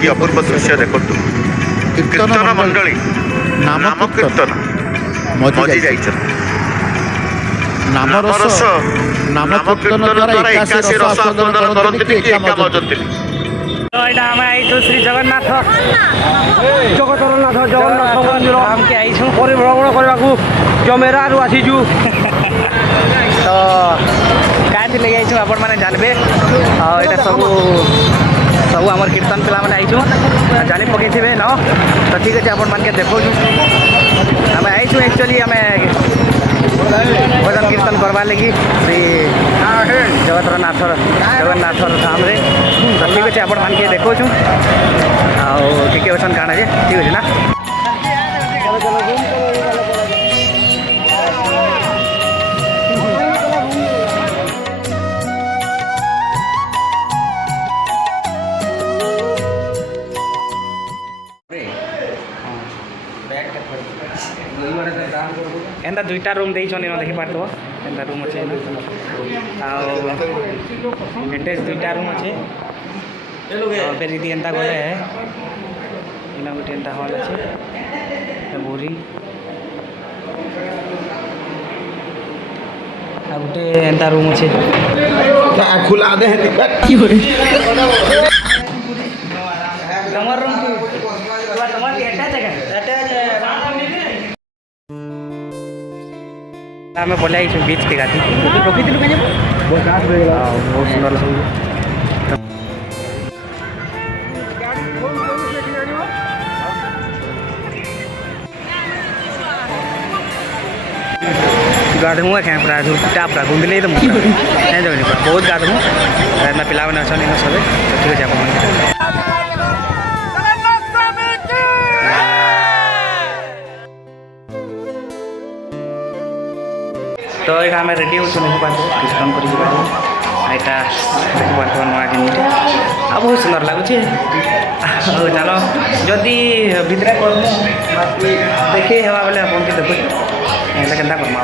कि अपूर्व दृश्य देखतु कीर्तन मंडली नाम कीर्तन मजी जाइछन नाम रस नाम कीर्तन द्वारा 81 रस आस्वादन करते कि एका मजंती श्री जगन्नाथ जगतरनाथ जगन्नाथ मंदिर आमके आईछु परिभ्रमण करबाकू जमेरारू आसीजु तो काथि लगे आईछु आपण माने जानबे आ एटा सब आमर कीर्तन पिला माने आईछु जानी पकेथिबे न तो ठीक अछि आपण मान के देखो हमें आईछु एक्चुअली हमें भजन कीर्तन करवा लगी श्री जगतरनाथ जगन्नाथ धाम रे तो ठीक अच्छे आपण मान के देखो टिके असन काना जे ठीक अच्छे ना एंता दुईटा रूम देखी देखी पार्थ एंता रूम अच्छे आटेज दुईटा रूम अच्छे फिर यदि एंता गले इना गोटे एंता हॉल अच्छे बोरिंग आ गोटे एंता रूम अच्छे खुला दे तमर रूम तमर एटा जगह आम पलि बीच के गाड़ी रखी बहुत सुंदर गाधमु क्या पूरा झूठा पूरा गुंदले तो बहुत गाधमु पिला मैंने अच्छा सब ठीक है तो ये आम रेडी हो कीर्तन कर नुआ जिनिस बहुत सुंदर लगुच चलो जदि भितर देखी हवा बेले अपन के देखो के करमा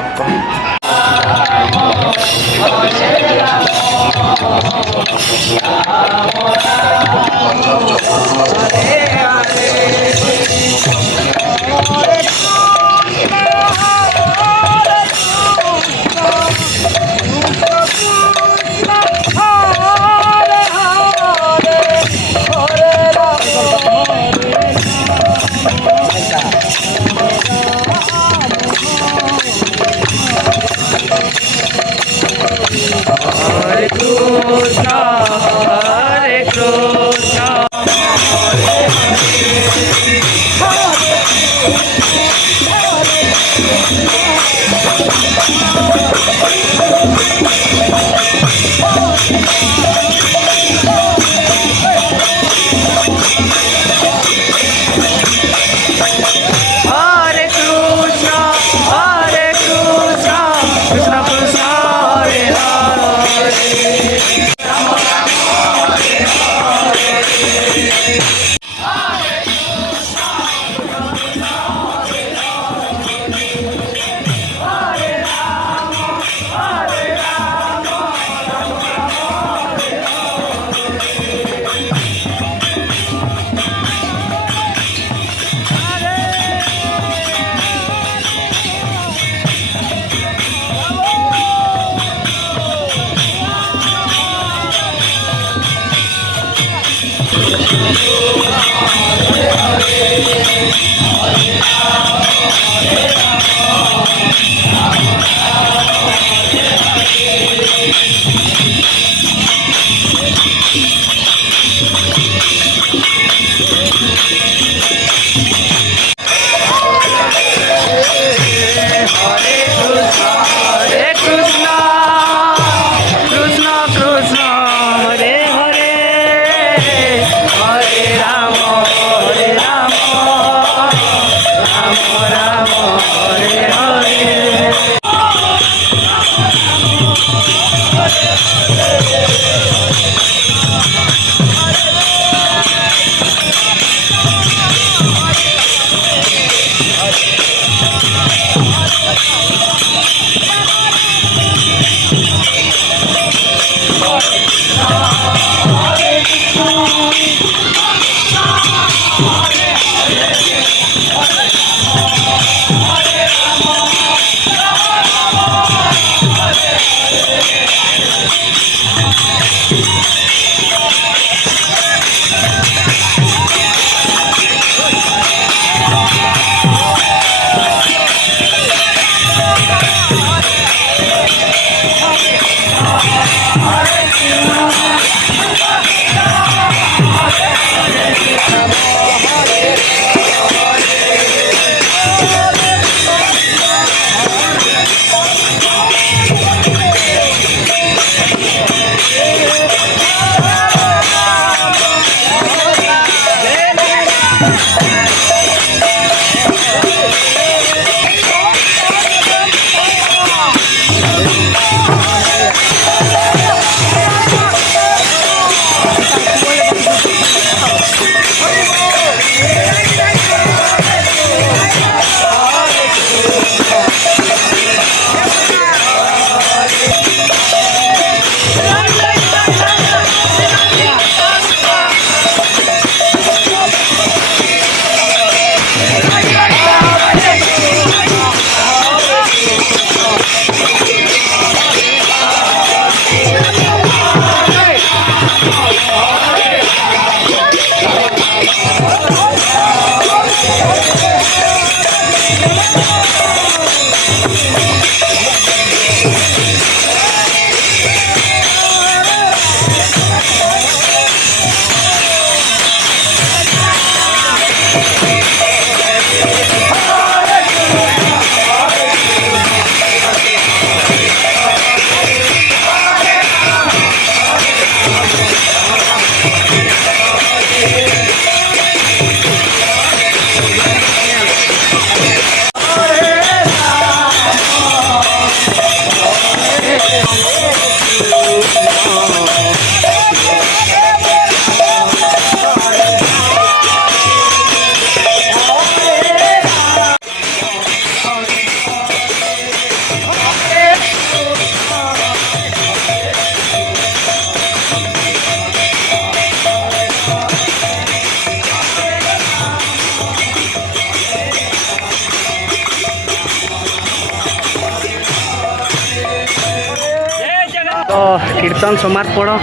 तो कीर्तन समार्पण हो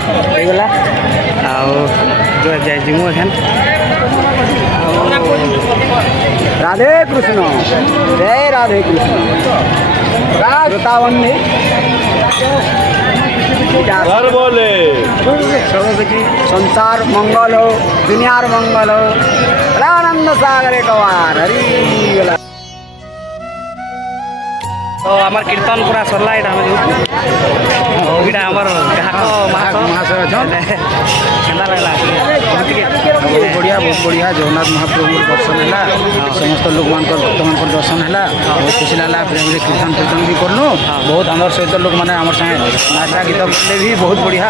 गला जो जीमु एखन राधे कृष्ण जय राधे कृष्ण वृंदावन बोले संसार मंगल हो दुनियार मंगल हो आनंद सागर कवार हरी तो हमार कीर्तन पूरा सरला एटा हमर महाशय केना लागला बहुत बढ़िया जगन्नाथ महाप्रभु दर्शन है समस्त लोक मान भक्त मान दर्शन है बहुत खुशी लगा प्रेम कीर्तन कीर्तन भी करनु बहुत आम सहित लोक मैंने आम संगे नाचा गीत कले भी बहुत बढ़िया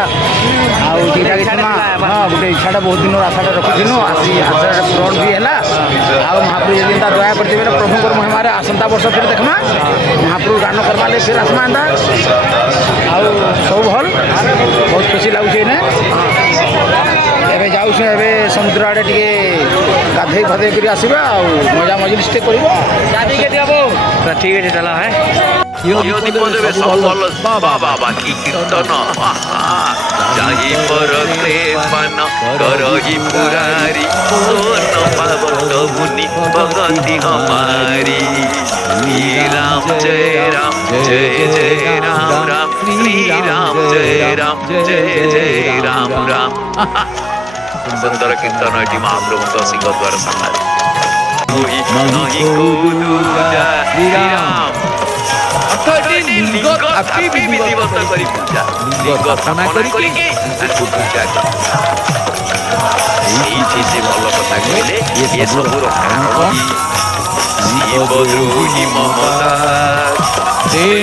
आईटा गीत हाँ गोटे इच्छा बहुत दिन आशा रखुनु आशा पूरण भी है महाप्रभु यदि दया करते प्रभुଙ୍କର महिमार आसंता वर्ष फिर देखमा महाप्रभु गान करवा ले फिर आसमा एंता सब भल बहुत खुशी लगुच एबे जाऊँ एबे समुद्र आड़े टे गाधे फाधे कर आसवा मजा मजलिस टे कर ठीक है चला है बाबा की कीर्तन जाहि पर कृपन करहि पुरारी सोन पावत मुनि भगति हमारी श्री राम जय राम जय जय राम राम श्री राम जय राम जय जय राम राम सुंदर कीर्तन एटी महाप्रभु सिंह द्वार सामने नहीं को दूजा श्री राम विधिवत करी पूजा लिंग स्थापना करिके पूजा से भल कथा कहले ये सब कारण शिव द्रोही ममता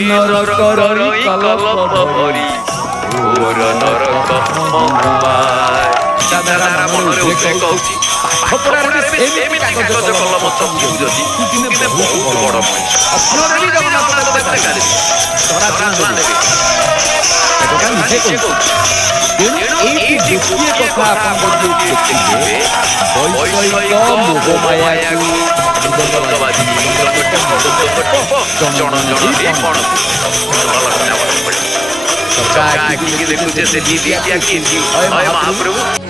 नरक कलप भरी घोर नरक महुआय साधारण मनरे उद्रेक होची अपराधे सेमी कागज कलम सब যদি কিন্তু ବହୁତ ବଡ଼ ମଣିଷ ଅପରାଧରେ ବି ଜଗନ୍ନାଥ ଦେଖା ଦେବେ ଧରା ଦେବେ ତେଣୁ ଏଇଠି ଗୋଟିଏ କଥା ଆପଣ ଯଦି ଦେଖିବେ ବୈଷୟିକ ମୋହମାୟାକୁ ଜଗତବାଦୀ ଜଣ ଜଣ କଣ ଭଲ କଥା ଦେଖୁଛେ ସେ ଦି ଦିଆ କି ହଏ ମହାପ୍ରଭୁ